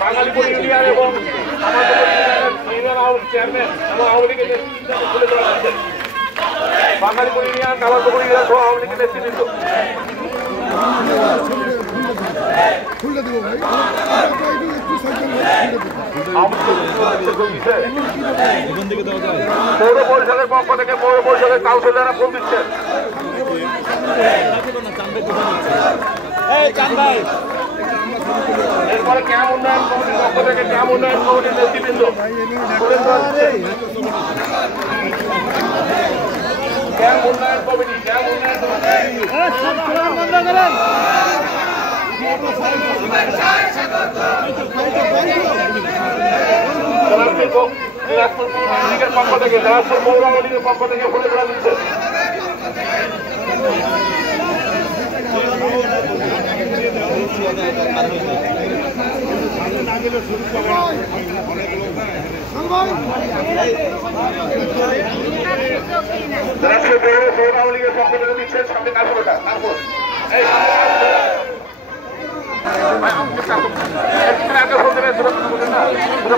Bangalipur union এবং chairman এবং আওয়ামী লীগের নেতৃত্ব তুলে ধরা হয়েছে। বাঙালিপুর ইউনিয়ন কালারপুর ইউনিয়ন সহ আওয়ামী লীগের নেতৃত্ব পৌর পরিষদের পক্ষ থেকে পৌর পরিষদের কাউন্সিলররা ফোন দিচ্ছেন। এরপরে ক্যাম্প উন্নয়ন কমিটির পক্ষ থেকে ক্যাম্প উন্নয়ন কমিটির নেতৃবৃন্দ ক্যাম্প উন্নয়ন কমিটি দিনাজপুর পৌর লীগের পক্ষ থেকে দিনাজপুর পৌর লীগের পক্ষ থেকে ফোনে ধরা দিচ্ছে। লীগের পক্ষ থেকে দিচ্ছে সামনে কাপড়টা তারপর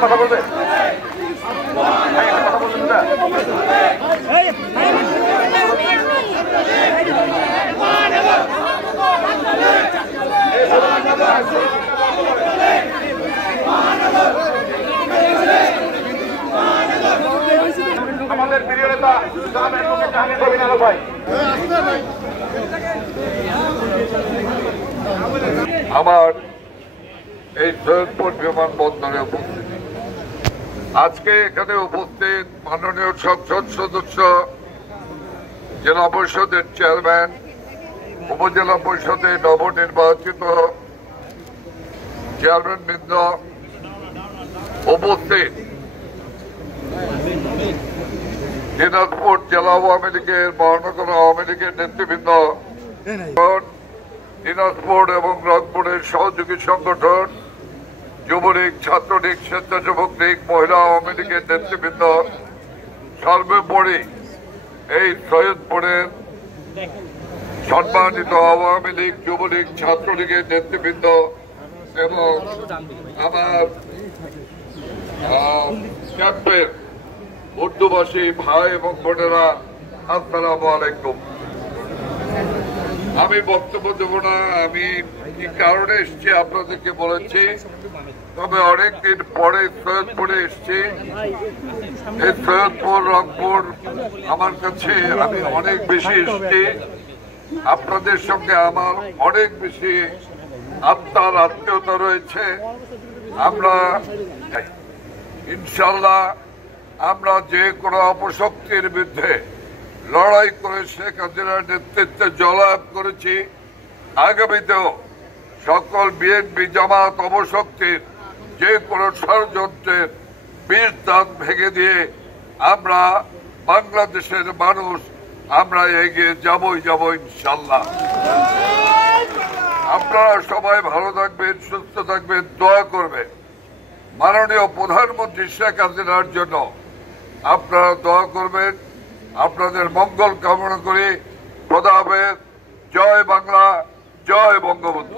কথা বলবে কথা বলবেন না আমাদের প্রিয় নেতা ভাই আমার এই সৈয়দপুর বিমানবন্দরে উপস্থিতি আজকে এখানে উপস্থিত মাননীয় সংসদ সদস্য, জেলা পরিষদের চেয়ারম্যান, উপজেলা পরিষদে নবনির্বাচিত চেয়ারম্যান বৃন্দ উপস্থিত, দিনাজপুর জেলা আওয়ামী লীগের মহানগর আওয়ামী লীগের নেতৃবৃন্দ, দিনাজপুর এবং রংপুরের সহযোগী সংগঠন, যুবলীগ, ছাত্রলীগ, স্বেচ্ছাসেবক লীগ, মহিলা আওয়ামী লীগের নেতৃবৃন্দ, সর্বোপরি এই সৈয়দপুরের সম্মানিত আওয়ামী লীগ, যুবলীগ, ছাত্রলীগের নেতৃবৃন্দ এবং আমার ক্যাম্পের উর্দুভাষী ভাই এবং বোনেরা, আসসালামু আলাইকুম। আমি বক্তব্য দেব না, আমি কি কারণে এসছি আপনাদেরকে বলেছি, তবে অনেকদিন পরে সৈয়দপুরে এসছি। এই সৈয়দপুর রংপুর আমার কাছে আমি অনেক বেশি এসছি, আপনাদের সঙ্গে আমার অনেক বেশি আত্মার আত্মীয়তা রয়েছে। আমরা ইনশাল্লাহ আমরা যে কোনো অপশক্তির বিরুদ্ধে লড়াই করে শেখ হাসিনার নেতৃত্বে জয়লাভ করেছি। আগামীতেও সকল বিএনপি, জামাত, অপশক্তির যে কোনো ষড়যন্ত্রের বিষ দাঁত ভেঙে দিয়ে আমরা বাংলাদেশের মানুষ আমরা এগিয়ে যাবই ইনশাল্লাহ। আপনারা সবাই ভালো থাকবেন, সুস্থ থাকবেন, দোয়া করবেন। মাননীয় প্রধানমন্ত্রী শেখ হাসিনার জন্য আপনারা দোয়া করবেন। আপনাদের মঙ্গল কামনা করি। খোদা হাফেজ। জয় বাংলা, জয় বঙ্গবন্ধু।